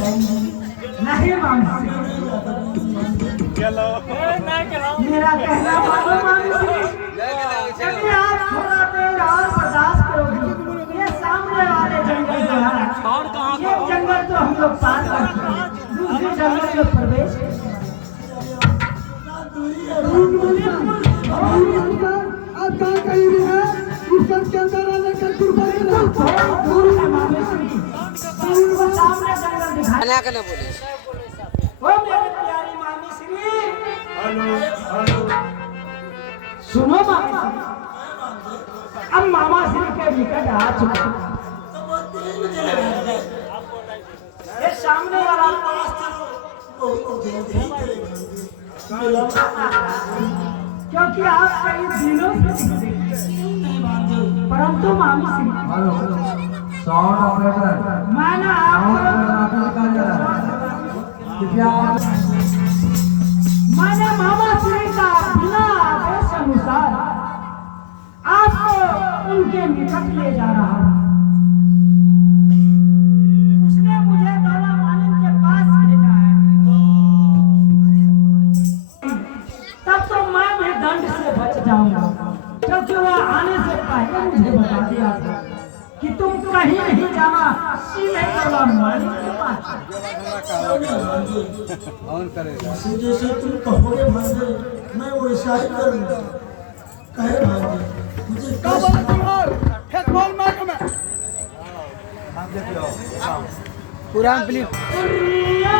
नहीं मामा मेरा कहना मानो यदि आप थोड़ा देर और बर्दाश्त करोगे ये सामने वाले जंगल जो है ये जंगल तो हम लोग पार कर चुके दूसरे जंगल में प्रवेश आप कहाँ कहीं भी है इस सब के अंदर आने का कृपा सामने जंगल दिखाई बना के ना बोले वो मेरी प्यारी मामी श्री हेलो हेलो सुनो मामी श्री अब मामा श्री के निकट आ चुका ये सामने वाला क्योंकि आप कई दिनों से परंतु मामी सिंह साउंड ऑपरेटर मैंने मैंने मामा श्री का बिना आदेश अनुसार आपको उनके निकट ले जा रहा हूं। उसने मुझे दौला मालिक के पास भेजा है। तब तो मैं भी दंड से बच जाऊंगा, क्योंकि वह आने से पहले मुझे बता दिया था कि तुम कहीं नहीं जाना, सीधे दौला मालिक के पास। जैसे तुम कहोगे भांजे, मैं वैसा ही करूंगा। कहे भांजे, मुझे पुरान फिल्म रिया